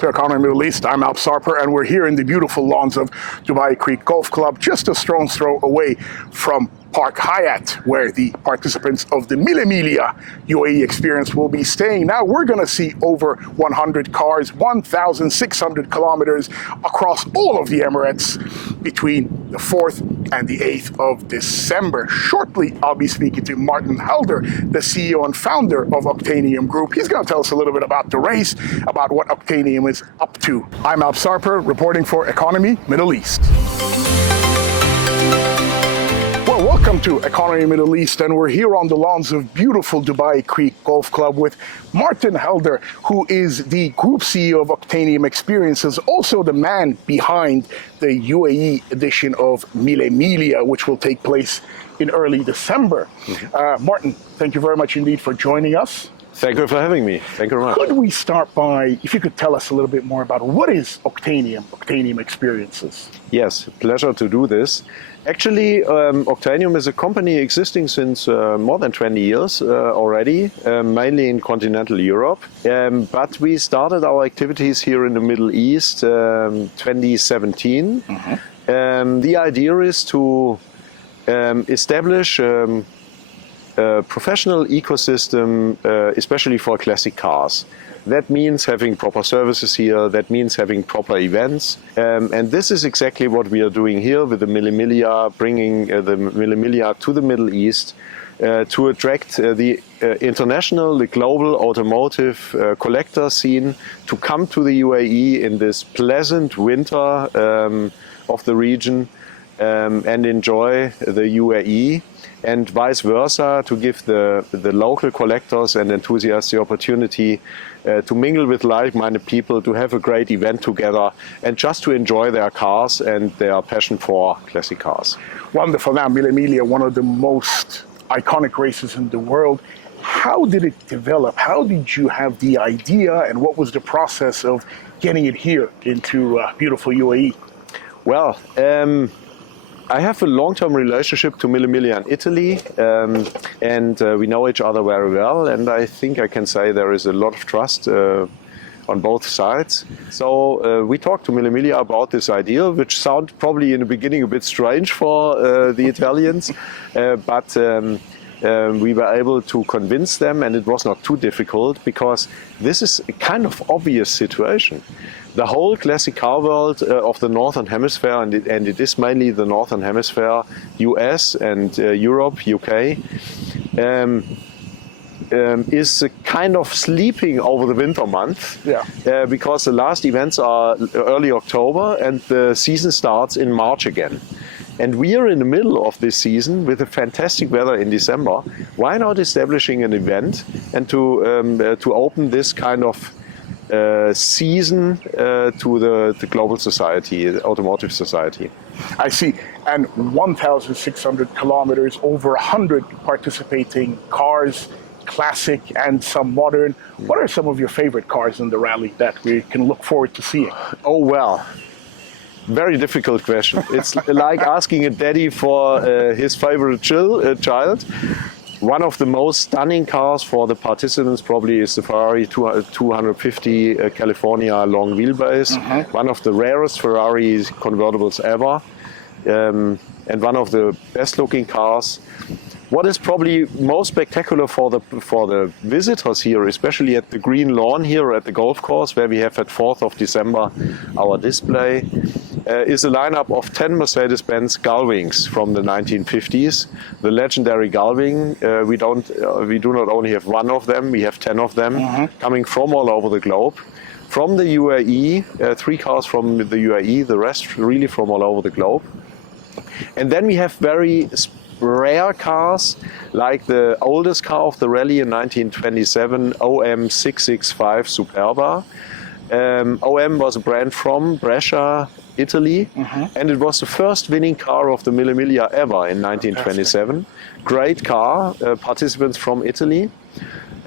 to Economy Middle East. I'm Alf Sarper, and we're here in the beautiful lawns of Dubai Creek Golf Club, just a stone's throw away from Park Hyatt, where the participants of the Miglia UAE experience will be staying. Now we're going to see over 100 cars, 1,600 kilometers across all of the Emirates between the 4th and the 8th of December. Shortly, I'll be speaking to Martin Helder, the CEO and founder of Octanium Group. He's going to tell us a little bit about the race, about what Octanium is up to. I'm Alf Sarper, reporting for Economy Middle East. Well, welcome to Economy Middle East, and we're here on the lawns of beautiful Dubai Creek Golf Club with Martin Helder, who is the Group CEO of Octanium Experiences, also the man behind the UAE edition of Miglia, which will take place in early December. Martin, thank you very much indeed for joining us. Thank you for having me. Thank you very much. Could we start by, if you could tell us a little bit more about what is Octanium Experiences? Yes, pleasure to do this. Actually, Octanium is a company existing since more than 20 years already, mainly in continental Europe. But we started our activities here in the Middle East 2017. The idea is to establish a professional ecosystem, especially for classic cars. That means having proper services here, that means having proper events. And this is exactly what we are doing here with the Miglia, bringing the Miglia to the Middle East to attract the international, the global automotive collector scene to come to the UAE in this pleasant winter of the region and enjoy the UAE. And vice versa, to give the local collectors and enthusiasts the opportunity to mingle with like-minded people, to have a great event together, and just to enjoy their cars and their passion for classic cars. Wonderful. Now, Miglia, one of the most iconic races in the world. How did it develop? How did you have the idea, and what was the process of getting it here into beautiful UAE? Well, I have a long-term relationship to Miglia in Italy, and we know each other very well, and I think I can say there is a lot of trust on both sides. So we talked to Miglia about this idea, which sounded probably in the beginning a bit strange for the Italians, but we were able to convince them, and it was not too difficult, because this is a kind of obvious situation. The whole classic car world of the Northern Hemisphere, and it is mainly the Northern Hemisphere, US and Europe, UK, is kind of sleeping over the winter month, because the last events are early October and the season starts in March again. And we are in the middle of this season with a fantastic weather in December. Why not establishing an event and to open this kind of season to the global society, the automotive society? I see. And 1,600 kilometers, over 100 participating cars, classic and some modern. What are some of your favorite cars in the rally that we can look forward to seeing? Oh, well. Very difficult question. It's like asking a daddy for his favorite child. One of the most stunning cars for the participants probably is the Ferrari 250 California long wheelbase. One of the rarest Ferrari convertibles ever, and one of the best looking cars. What is probably most spectacular for the visitors here, especially at the green lawn here at the golf course, where we have at 4th of December our display, is a lineup of 10 Mercedes-Benz Gullwings from the 1950s. The legendary Gullwing. We do not only have one of them, we have 10 of them coming from all over the globe. From the UAE, 3 cars from the UAE, the rest really from all over the globe. And then we have very rare cars, like the oldest car of the rally in 1927, OM665 Superba. OM was a brand from Brescia, Italy, and it was the first winning car of the Miglia ever in 1927. Great car, participants from Italy.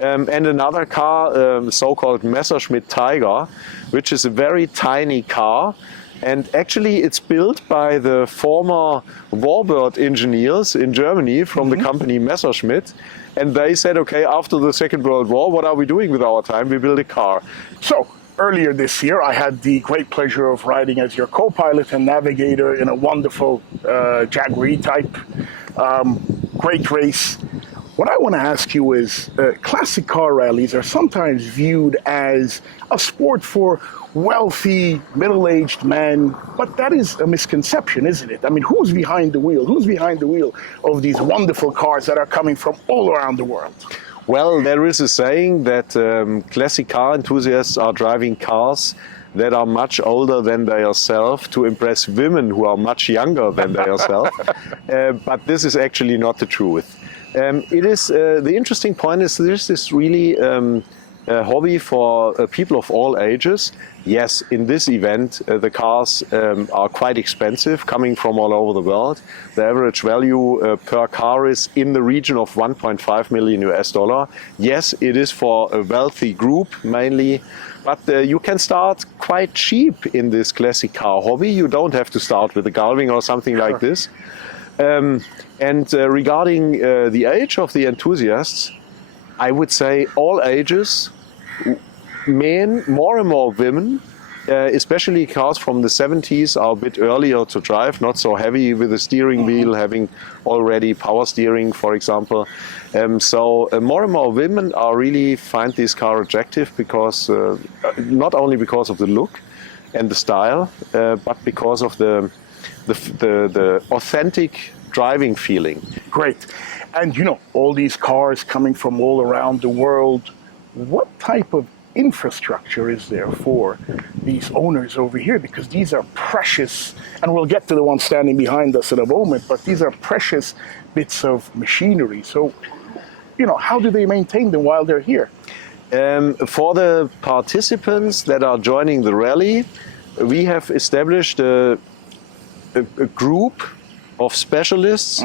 And another car, so-called Messerschmitt Tiger, which is a very tiny car. And actually it's built by the former Warbird engineers in Germany from the company Messerschmitt. And they said, okay, after the Second World War, what are we doing with our time? We build a car. So earlier this year, I had the great pleasure of riding as your co-pilot and navigator in a wonderful Jaguar E-Type. Great race. What I want to ask you is, classic car rallies are sometimes viewed as a sport for wealthy, middle-aged men, but that is a misconception, isn't it? I mean, who's behind the wheel? Who's behind the wheel of these wonderful cars that are coming from all around the world? Well, there is a saying that classic car enthusiasts are driving cars that are much older than they yourself to impress women who are much younger than they yourself. But this is actually not the truth. It is the interesting point is this is really a hobby for people of all ages. Yes, in this event, the cars are quite expensive, coming from all over the world. The average value per car is in the region of 1.5 million US dollar. Yes, it is for a wealthy group mainly, but you can start quite cheap in this classic car hobby. You don't have to start with a Galving or something like this. Regarding the age of the enthusiasts, I would say all ages, men, more and more women, especially cars from the 70s are a bit earlier to drive, not so heavy with the steering wheel, having already power steering, for example. So more and more women are really find this car attractive because not only because of the look and the style, but because of the authentic driving feeling. Great. And you know, all these cars coming from all around the world, what type of infrastructure is there for these owners over here? Because these are precious, and we'll get to the one standing behind us in a moment, but these are precious bits of machinery. So, you know, how do they maintain them while they're here? For the participants that are joining the rally, we have established a group of specialists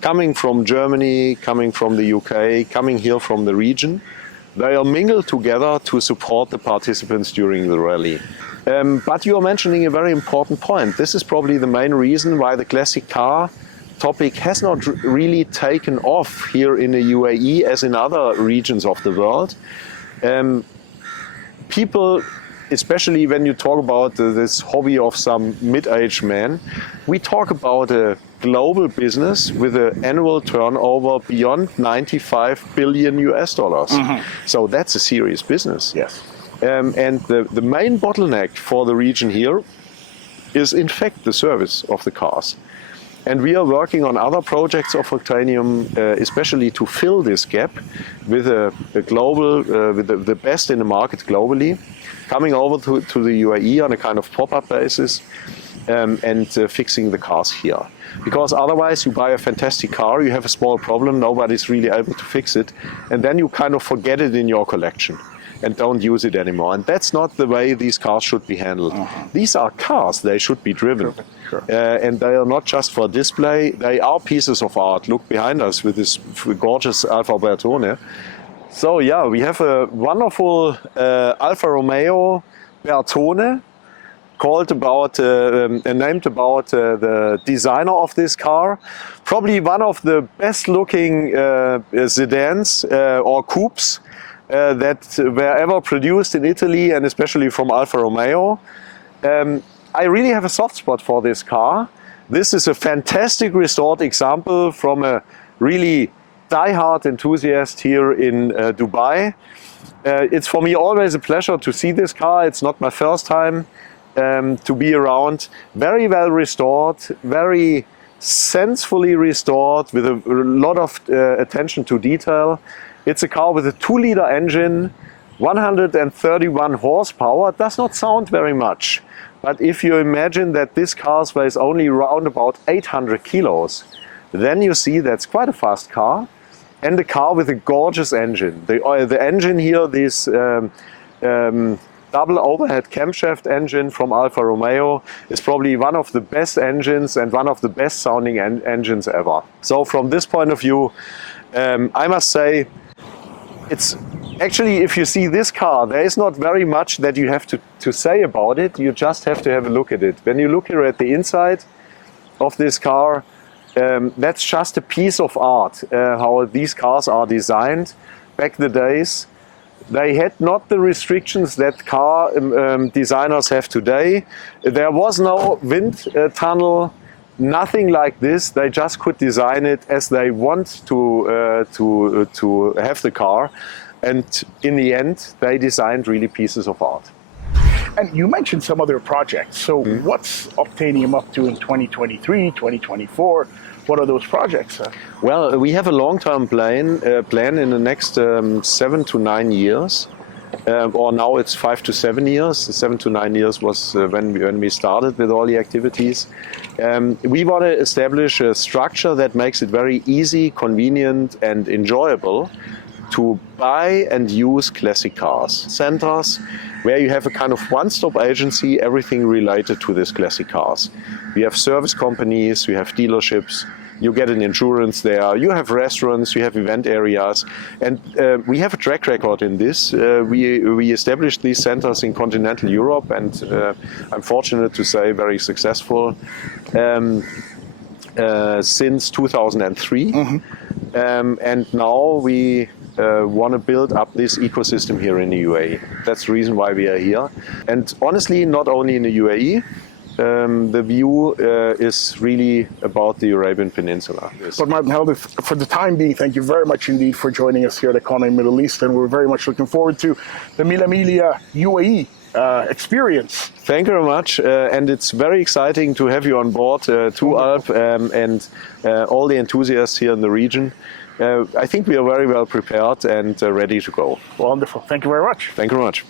coming from Germany, coming from the UK, coming here from the region. They are mingled together to support the participants during the rally. But you are mentioning a very important point. This is probably the main reason why the classic car topic has not really taken off here in the UAE as in other regions of the world. People, especially when you talk about this hobby of some mid-aged men, we talk about a global business with an annual turnover beyond 95 billion US dollars. So that's a serious business. Yes. And the main bottleneck for the region here is in fact the service of the cars. And we are working on other projects of Octanium, especially to fill this gap with a global, with the best in the market globally, coming over to the UAE on a kind of pop-up basis and fixing the cars here. Because otherwise you buy a fantastic car, you have a small problem, nobody's really able to fix it, and then you kind of forget it in your collection and don't use it anymore. And that's not the way these cars should be handled. These are cars, they should be driven. Sure. And they are not just for display, they are pieces of art. Look behind us with this gorgeous Alfa Bertone. So yeah, we have a wonderful Alfa Romeo Bertone named about the designer of this car. Probably one of the best looking sedans or coupes that were ever produced in Italy, and especially from Alfa Romeo. I really have a soft spot for this car. This is a fantastic restored example from a really die-hard enthusiast here in Dubai. It's for me always a pleasure to see this car. It's not my first time to be around. Very well restored, very sensefully restored with a lot of attention to detail. It's a car with a 2-liter engine, 131 horsepower. It does not sound very much, but if you imagine that this car weighs only around about 800 kilos, then you see that's quite a fast car, and a car with a gorgeous engine. The engine here, this double overhead camshaft engine from Alfa Romeo, is probably one of the best engines and one of the best sounding engines ever. So from this point of view, I must say, it's actually, if you see this car, there is not very much that you have to say about it. You just have to have a look at it. When you look here at the inside of this car, that's just a piece of art, how these cars are designed. Back in the days, They had not the restrictions that car designers have today. There was no wind tunnel, nothing like this. They just could design it as they want to have the car. And in the end, they designed really pieces of art. And you mentioned some other projects. So what's Obtainium up to in 2023, 2024? What are those projects? Well, we have a long-term plan in the next 7 to 9 years. Or now it's 5 to 7 years. 7 to 9 years was when we started with all the activities. We want to establish a structure that makes it very easy, convenient, and enjoyable to buy and use classic cars. Centers where you have a kind of one-stop agency, everything related to these classic cars. We have service companies, we have dealerships, you get an insurance there, you have restaurants, you have event areas, and we have a track record in this. We established these centers in continental Europe, and I'm fortunate to say very successful since 2003. And now we want to build up this ecosystem here in the UAE. That's the reason why we are here. And honestly, not only in the UAE, the view is really about the Arabian Peninsula. But Martin Helder, for the time being, thank you very much indeed for joining us here at Economy Middle East, and we're very much looking forward to the Miglia UAE experience. Thank you very much, and it's very exciting to have you on board, to Alp, and all the enthusiasts here in the region. I think we are very well prepared and ready to go. Wonderful. Thank you very much. Thank you very much.